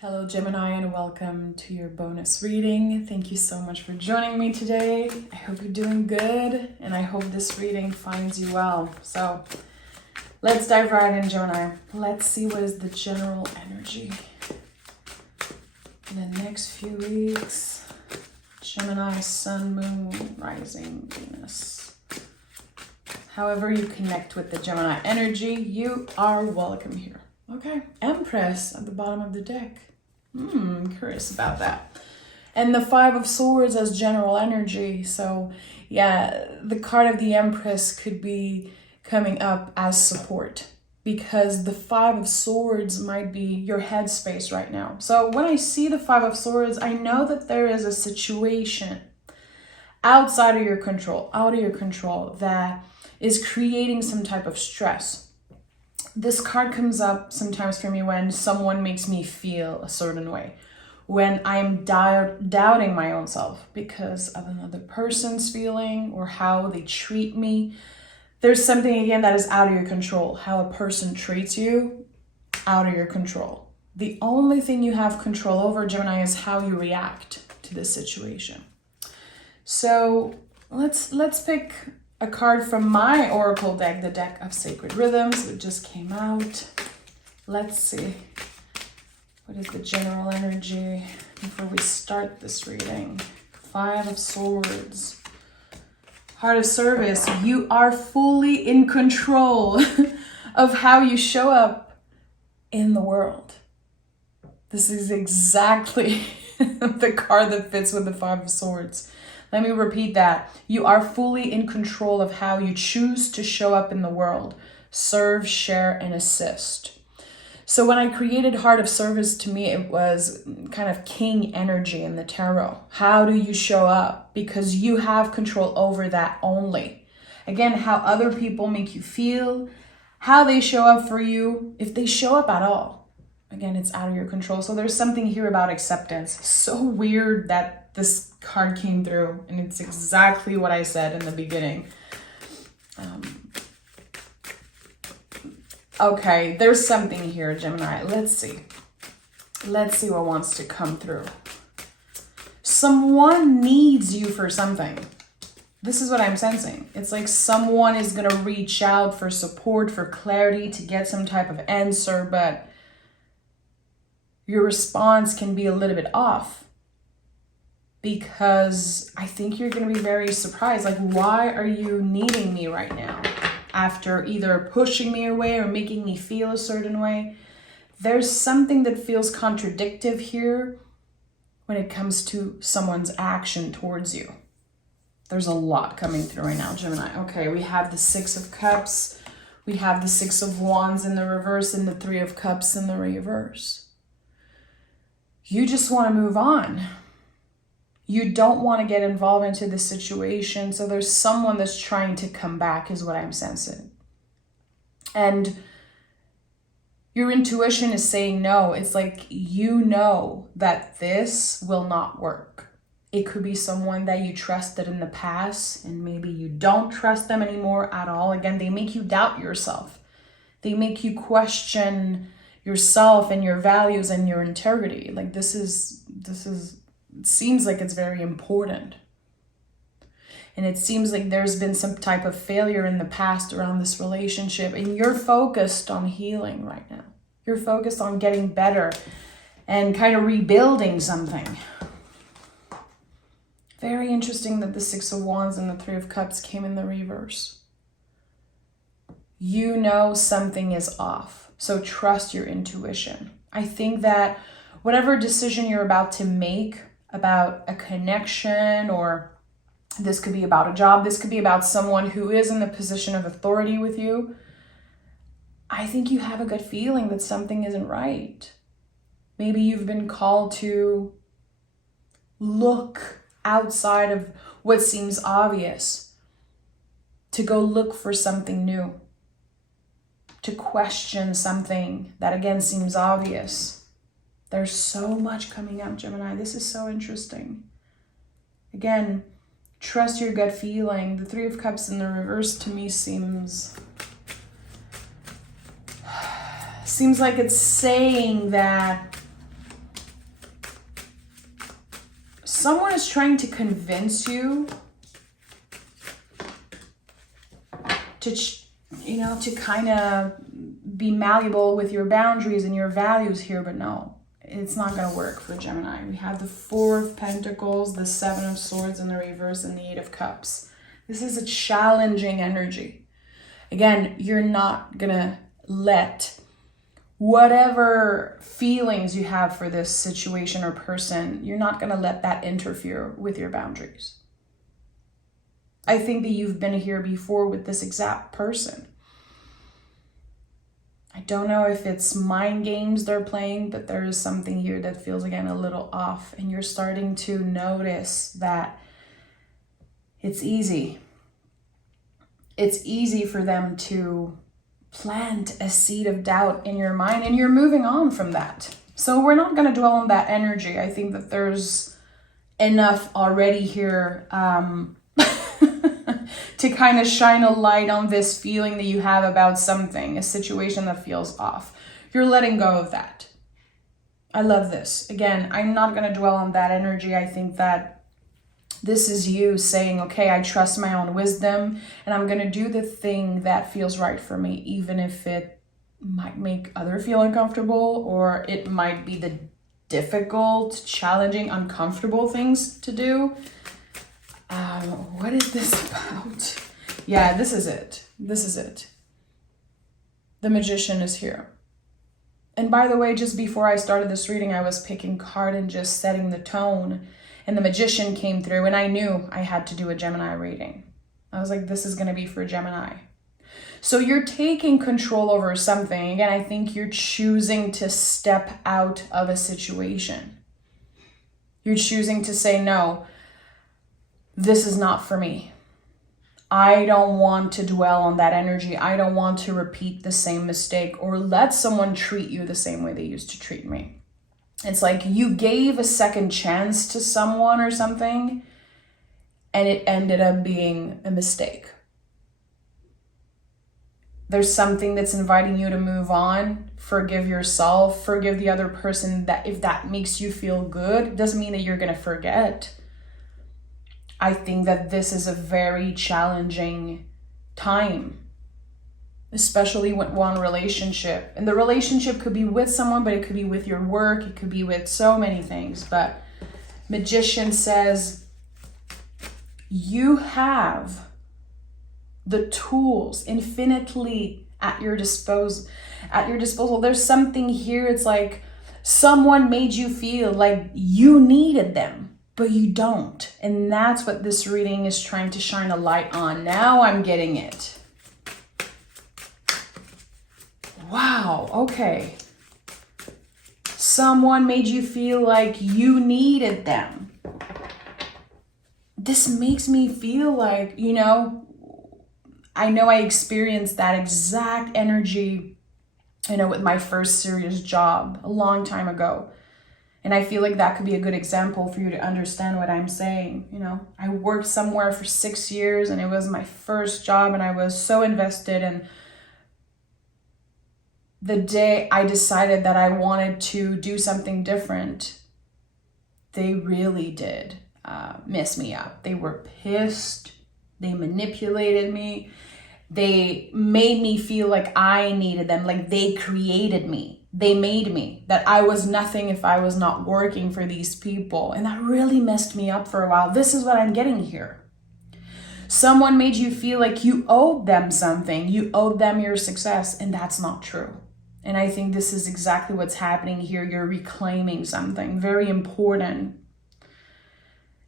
Hello Gemini and welcome to your bonus reading. Thank you so much for joining me today. I hope you're doing good and I hope this reading finds you well. So let's dive right in, Gemini. Let's see what is the general energy in the next few weeks. Gemini, Sun, Moon, Rising, Venus. However you connect with the Gemini energy, you are welcome here. Okay, Empress at the bottom of the deck. Curious about that. And the Five of Swords as general energy. So yeah, the card of the Empress could be coming up as support because the Five of Swords might be your headspace right now. So when I see the Five of Swords, I know that there is a situation outside of your control, out of your control, that is creating some type of stress. This card comes up sometimes for me when someone makes me feel a certain way, when I'm doubting my own self because of another person's feeling or how they treat me. There's something, again, that is out of your control. How a person treats you, out of your control. The only thing you have control over, Gemini, is how you react to this situation. So let's pick a card from my oracle deck, the deck of sacred rhythms. It just came out. Let's see. What is the general energy before we start this reading? Five of Swords. Heart of Service. You are fully in control of how you show up in the world. This is exactly the card that fits with the Five of Swords. Let me repeat that. You are fully in control of how you choose to show up in the world. Serve, share, and assist. So when I created Heart of Service, to me, it was kind of king energy in the tarot. How do you show up? Because you have control over that only. Again, how other people make you feel, how they show up for you, if they show up at all. Again, it's out of your control. So there's something here about acceptance. So weird that this card came through, and it's exactly what I said in the beginning. Okay, there's something here, Gemini. Let's see. Let's see what wants to come through. Someone needs you for something. This is what I'm sensing. It's like someone is going to reach out for support, for clarity, to get some type of answer, but your response can be a little bit off. Because I think you're going to be very surprised. Like, why are you needing me right now? After either pushing me away or making me feel a certain way. There's something that feels contradictory here when it comes to someone's action towards you. There's a lot coming through right now, Gemini. Okay, we have the Six of Cups. We have the Six of Wands in the reverse and the Three of Cups in the reverse. You just want to move on. You don't want to get involved into this situation. So there's someone that's trying to come back is what I'm sensing. And your intuition is saying no. It's like you know that this will not work. It could be someone that you trusted in the past and maybe you don't trust them anymore at all. Again, they make you doubt yourself. They make you question yourself and your values and your integrity. Like this is it seems like it's very important. And it seems like there's been some type of failure in the past around this relationship. And you're focused on healing right now. You're focused on getting better and kind of rebuilding something. Very interesting that the Six of Wands and the Three of Cups came in the reverse. You know something is off. So trust your intuition. I think that whatever decision you're about to make, about a connection, or this could be about a job, this could be about someone who is in the position of authority with you. I think you have a good feeling that something isn't right. Maybe you've been called to look outside of what seems obvious, to go look for something new, to question something that again seems obvious. There's so much coming up, Gemini. This is so interesting. Again, trust your gut feeling. The Three of Cups in the reverse to me seems like it's saying that someone is trying to convince you to, to kind of be malleable with your boundaries and your values here, but no, it's not going to work for Gemini. We have the Four of Pentacles, the Seven of Swords in the reverse, and the Eight of Cups. This is a challenging energy. Again, you're not going to let whatever feelings you have for this situation or person, you're not going to let that interfere with your boundaries. I think that you've been here before with this exact person. I don't know if it's mind games they're playing, but there is something here that feels, again, a little off. And you're starting to notice that it's easy. It's easy for them to plant a seed of doubt in your mind, and you're moving on from that. So we're not going to dwell on that energy. I think that there's enough already here to kind of shine a light on this feeling that you have about something, a situation that feels off. You're letting go of that. I love this. Again, I'm not going to dwell on that energy. I think that this is you saying, okay, I trust my own wisdom and I'm going to do the thing that feels right for me, even if it might make others feel uncomfortable, or it might be the difficult, challenging, uncomfortable things to do. What is this about? Yeah, this is it. This is it. The Magician is here. And by the way, just before I started this reading, I was picking card and just setting the tone. And the Magician came through, and I knew I had to do a Gemini reading. I was like, this is going to be for Gemini. So you're taking control over something. Again, I think you're choosing to step out of a situation. You're choosing to say, no, this is not for me. I don't want to dwell on that energy. I don't want to repeat the same mistake or let someone treat you the same way they used to treat me. It's like you gave a second chance to someone or something, and it ended up being a mistake. There's something that's inviting you to move on, forgive yourself, forgive the other person. That if that makes you feel good, doesn't mean that you're going to forget. I think that this is a very challenging time, especially with one relationship. And the relationship could be with someone, but it could be with your work. It could be with so many things. But Magician says, you have the tools infinitely at your disposal. There's something here. It's like someone made you feel like you needed them, but you don't. And that's what this reading is trying to shine a light on. Now I'm getting it. Wow, okay. Someone made you feel like you needed them. This makes me feel like, I know I experienced that exact energy, with my first serious job a long time ago. And I feel like that could be a good example for you to understand what I'm saying. I worked somewhere for 6 years and it was my first job and I was so invested, and the day I decided that I wanted to do something different, they really did mess me up. They were pissed. They manipulated me. They made me feel like I needed them, like they created me. They made me, that I was nothing if I was not working for these people. And that really messed me up for a while. This is what I'm getting here. Someone made you feel like you owed them something. You owed them your success, and that's not true. And I think this is exactly what's happening here. You're reclaiming something very important.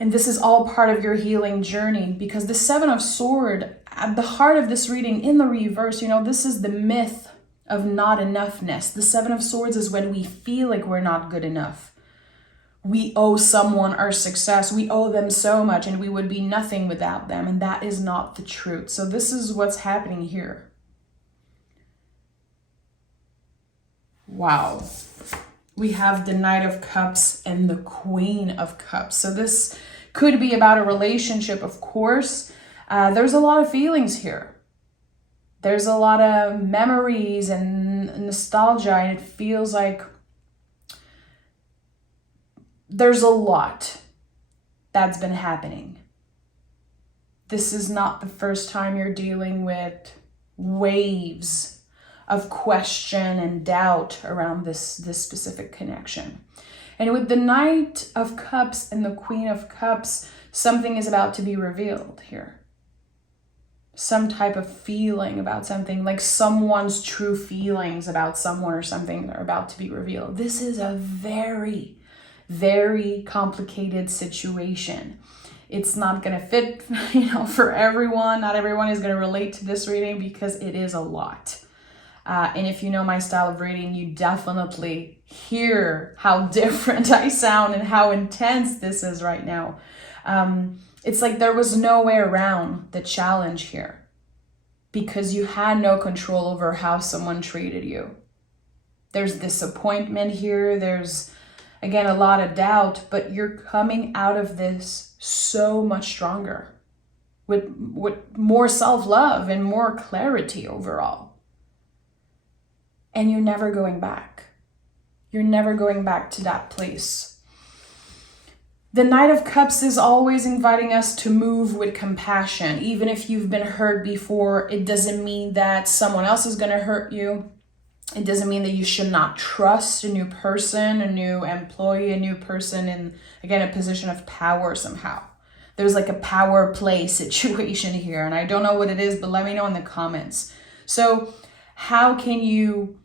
And this is all part of your healing journey, because the Seven of Swords, at the heart of this reading in the reverse, this is the myth of not enoughness. The Seven of Swords is when we feel like we're not good enough. We owe someone our success. We owe them so much and we would be nothing without them. And that is not the truth. So this is what's happening here. Wow. We have the Knight of Cups and the Queen of Cups. So this could be about a relationship, of course. There's a lot of feelings here. There's a lot of memories and nostalgia, and it feels like there's a lot. that's been happening. This is not the first time you're dealing with waves of question and doubt around this specific connection. And with the Knight of Cups and the Queen of Cups, something is about to be revealed here. Some type of feeling about something, like someone's true feelings about someone or something are about to be revealed. This is a very, very complicated situation. It's not going to fit, for everyone. Not everyone is going to relate to this reading because it is a lot. And if you know my style of reading, you definitely hear how different I sound and how intense this is right now. It's like there was no way around the challenge here because you had no control over how someone treated you. There's disappointment here. There's, again, a lot of doubt, but you're coming out of this so much stronger with more self-love and more clarity overall. And you're never going back. You're never going back to that place. The Knight of Cups is always inviting us to move with compassion. Even if you've been hurt before, it doesn't mean that someone else is going to hurt you. It doesn't mean that you should not trust a new person, a new employee, a new person in, again, a position of power somehow. There's like a power play situation here, and I don't know what it is, but let me know in the comments. So how can you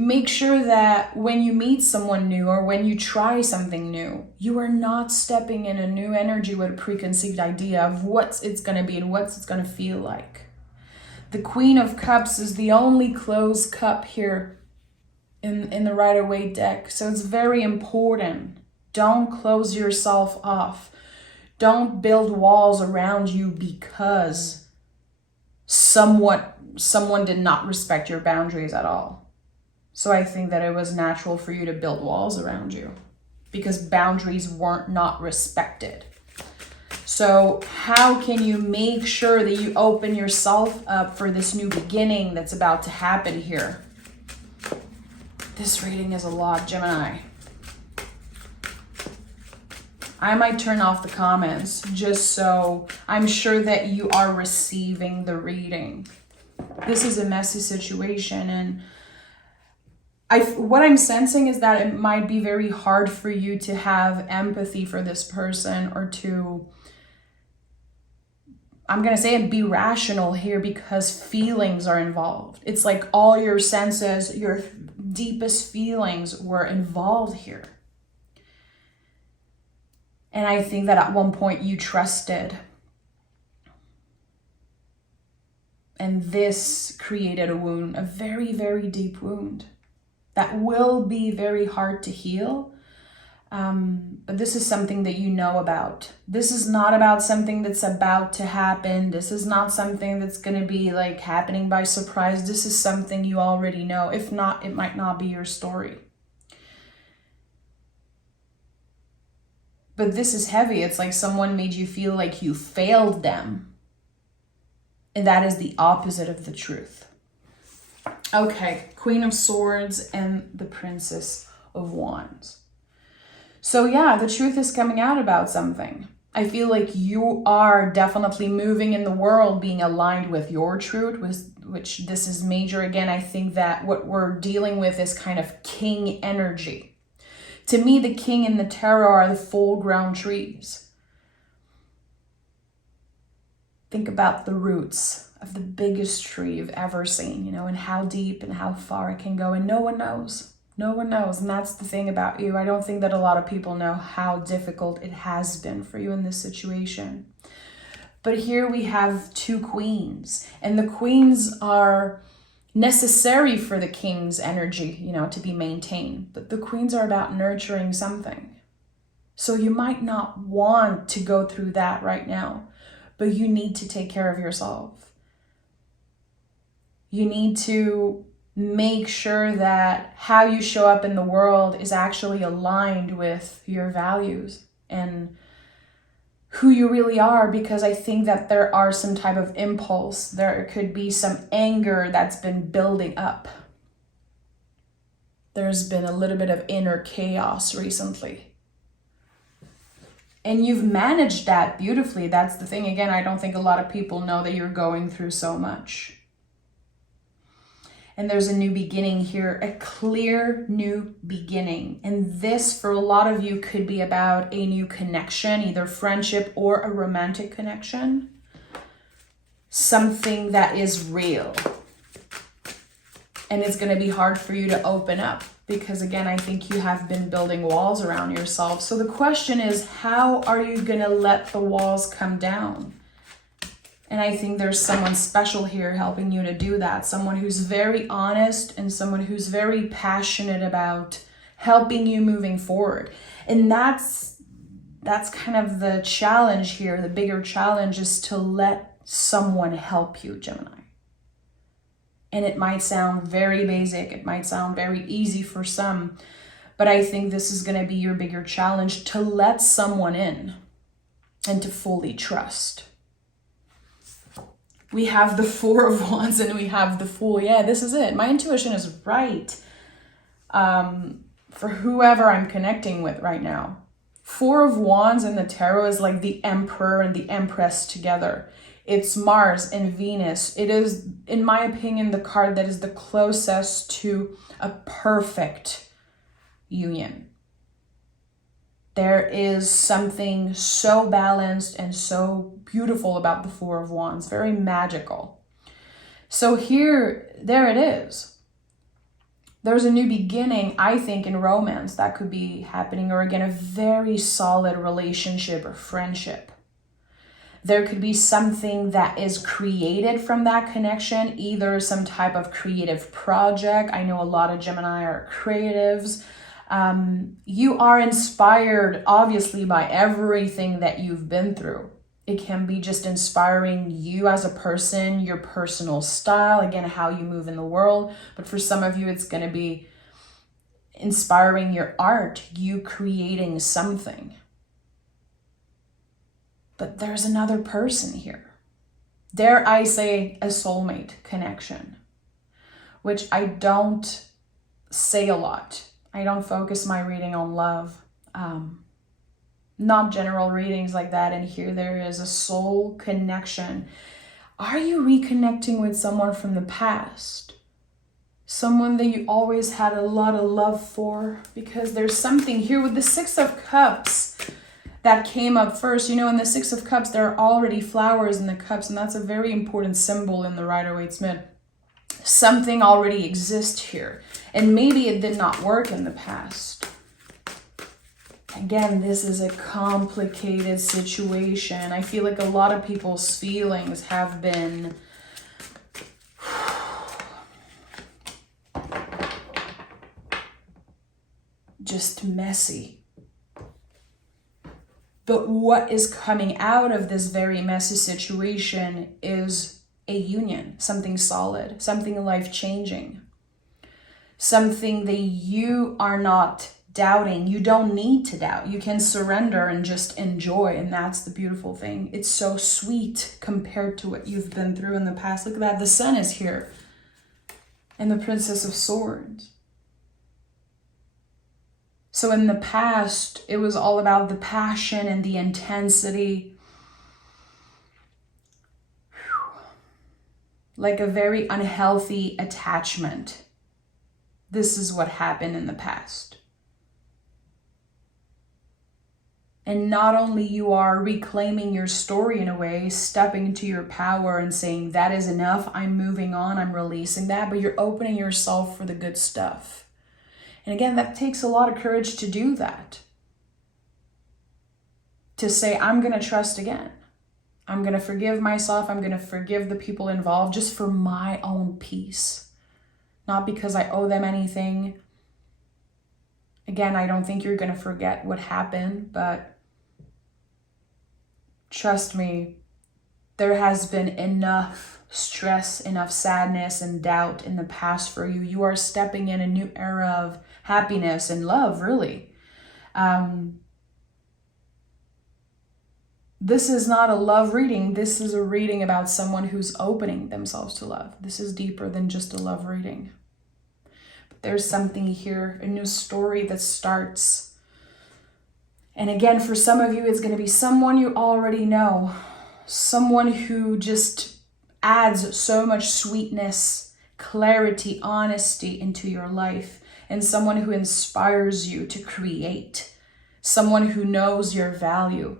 make sure that when you meet someone new or when you try something new, you are not stepping in a new energy with a preconceived idea of what it's going to be and what it's going to feel like? The Queen of Cups is the only closed cup here in the Rider-Waite deck. So it's very important. Don't close yourself off. Don't build walls around you because someone did not respect your boundaries at all. So I think that it was natural for you to build walls around you because boundaries weren't not respected. So how can you make sure that you open yourself up for this new beginning that's about to happen here? This reading is a lot, Gemini. I might turn off the comments just so I'm sure that you are receiving the reading. This is a messy situation, and what I'm sensing is that it might be very hard for you to have empathy for this person or to, I'm going to say it, be rational here because feelings are involved. It's like all your senses, your deepest feelings were involved here. And I think that at one point you trusted. And this created a wound, a very, very deep wound that will be very hard to heal. But this is something that you know about. This is not about something that's about to happen. This is not something that's going to be like happening by surprise. This is something you already know. If not, it might not be your story. But this is heavy. It's like someone made you feel like you failed them. And that is the opposite of the truth. Okay, Queen of Swords and the Princess of Wands. So yeah, the truth is coming out about something. I feel like you are definitely moving in the world, being aligned with your truth, which this is major. Again, I think that what we're dealing with is kind of king energy. To me, the king and the tarot are the full-grown trees. Think about the roots of the biggest tree you've ever seen, and how deep and how far it can go, and no one knows. No one knows, and that's the thing about you. I don't think that a lot of people know how difficult it has been for you in this situation. But here we have two queens, and the queens are necessary for the king's energy, to be maintained. But the queens are about nurturing something. So you might not want to go through that right now, but you need to take care of yourself. You need to make sure that how you show up in the world is actually aligned with your values and who you really are, because I think that there are some type of impulse. There could be some anger that's been building up. There's been a little bit of inner chaos recently. And you've managed that beautifully. That's the thing. Again, I don't think a lot of people know that you're going through so much. And there's a new beginning here, a clear new beginning. And this, for a lot of you, could be about a new connection, either friendship or a romantic connection. Something that is real. And it's going to be hard for you to open up because, again, I think you have been building walls around yourself. So the question is, how are you going to let the walls come down? And I think there's someone special here helping you to do that. Someone who's very honest and someone who's very passionate about helping you moving forward. And that's kind of the challenge here. The bigger challenge is to let someone help you, Gemini. And it might sound very basic. It might sound very easy for some. But I think this is going to be your bigger challenge, to let someone in and to fully trust. We have the Four of Wands and we have the Fool. Yeah, this is it. My intuition is right. For whoever I'm connecting with right now. Four of Wands in the tarot is like the Emperor and the Empress together. It's Mars and Venus. It is, in my opinion, the card that is the closest to a perfect union. There is something so balanced and so beautiful about the Four of Wands, very magical. So there it is. There's a new beginning, I think, in romance that could be happening, or again, a very solid relationship or friendship. There could be something that is created from that connection, either some type of creative project. I know a lot of Gemini are creatives. You are inspired, obviously, by everything that you've been through. It can be just inspiring you as a person, your personal style, again, how you move in the world. But for some of you, it's going to be inspiring your art, you creating something. But there's another person here. Dare I say a soulmate connection, which I don't say a lot. I don't focus my reading on love. Not general readings like that. And here there is a soul connection. Are you reconnecting with someone from the past? Someone that you always had a lot of love for? Because there's something here with the Six of Cups that came up first. You know, in the Six of Cups, there are already flowers in the cups, and that's a very important symbol in the Rider-Waite-Smith. Something already exists here, and maybe it did not work in the past. Again, this is a complicated situation. I feel like a lot of people's feelings have been just messy. But what is coming out of this very messy situation is a union, something solid, something life-changing, something that you are not doubting. You don't need to doubt. You can surrender and just enjoy, and that's the beautiful thing. It's so sweet compared to what you've been through in the past. Look at that. The Sun is here, and the Princess of Swords. So in the past, it was all about the passion and the intensity. Like a very unhealthy attachment. This is what happened in the past. And not only you are reclaiming your story in a way, stepping into your power and saying, that is enough, I'm moving on, I'm releasing that, but you're opening yourself for the good stuff. And again, that takes a lot of courage to do that. To say, I'm going to trust again. I'm going to forgive myself. I'm going to forgive the people involved just for my own peace. Not because I owe them anything. Again, I don't think you're going to forget what happened, but trust me, there has been enough stress, enough sadness and doubt in the past for you. You are stepping in a new era of happiness and love, really. This is not a love reading. This is a reading about someone who's opening themselves to love. This is deeper than just a love reading. But there's something here, a new story that starts. And again, for some of you, it's going to be someone you already know. Someone who just adds so much sweetness, clarity, honesty into your life. And someone who inspires you to create. Someone who knows your value,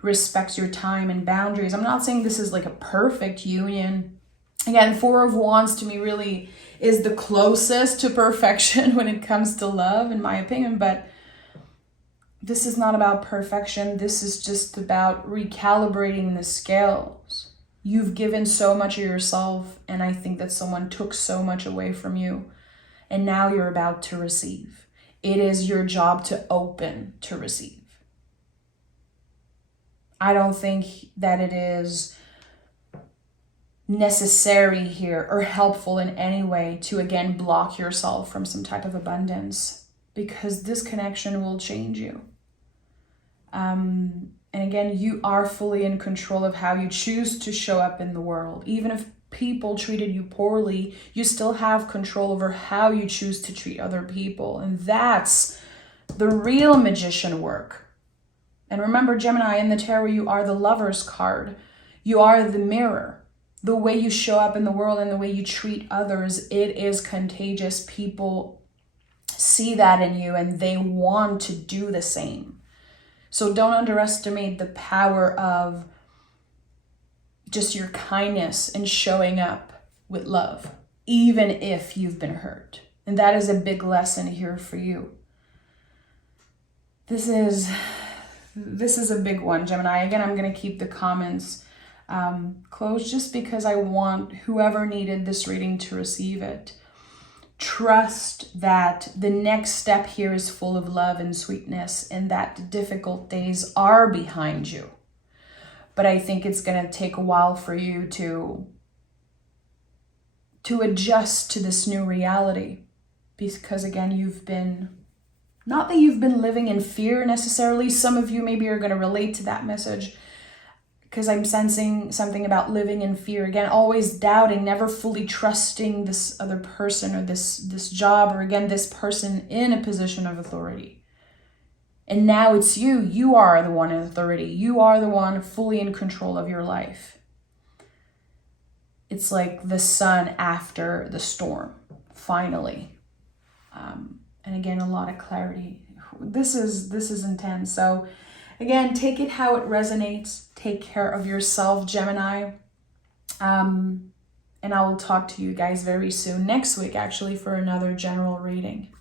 respects your time and boundaries. I'm not saying this is like a perfect union. Again, Four of Wands to me really is the closest to perfection when it comes to love, in my opinion. But this is not about perfection. This is just about recalibrating the scales. You've given so much of yourself, and I think that someone took so much away from you, and now you're about to receive. It is your job to open to receive. I don't think that it is necessary here or helpful in any way to, again, block yourself from some type of abundance, because this connection will change you. And again, you are fully in control of how you choose to show up in the world. Even if people treated you poorly, you still have control over how you choose to treat other people. And that's the real magician work. And remember, Gemini, in the tarot, you are the Lover's card. You are the mirror. The way you show up in the world and the way you treat others, it is contagious. People see that in you and they want to do the same. So don't underestimate the power of just your kindness and showing up with love, even if you've been hurt. And that is a big lesson here for you. This is a big one, Gemini. Again, I'm going to keep the comments closed just because I want whoever needed this reading to receive it. Trust that the next step here is full of love and sweetness, and that the difficult days are behind you. But I think it's going to take a while for you to adjust to this new reality. Because again, not that you've been living in fear necessarily. Some of you maybe are going to relate to that message, because I'm sensing something about living in fear. Again, always doubting, never fully trusting this other person or this job, or again, this person in a position of authority. And now it's you. You are the one in authority. You are the one fully in control of your life. It's like the sun after the storm, finally. And again, a lot of clarity. This is intense. So again, take it how it resonates. Take care of yourself, Gemini. And I will talk to you guys very soon, next week actually, for another general reading.